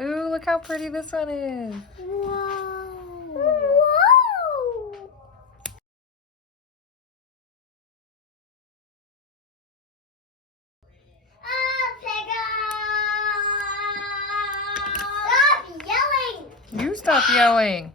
Ooh, look how pretty this one is. Whoa. Whoa. Stop yelling. You stop yelling.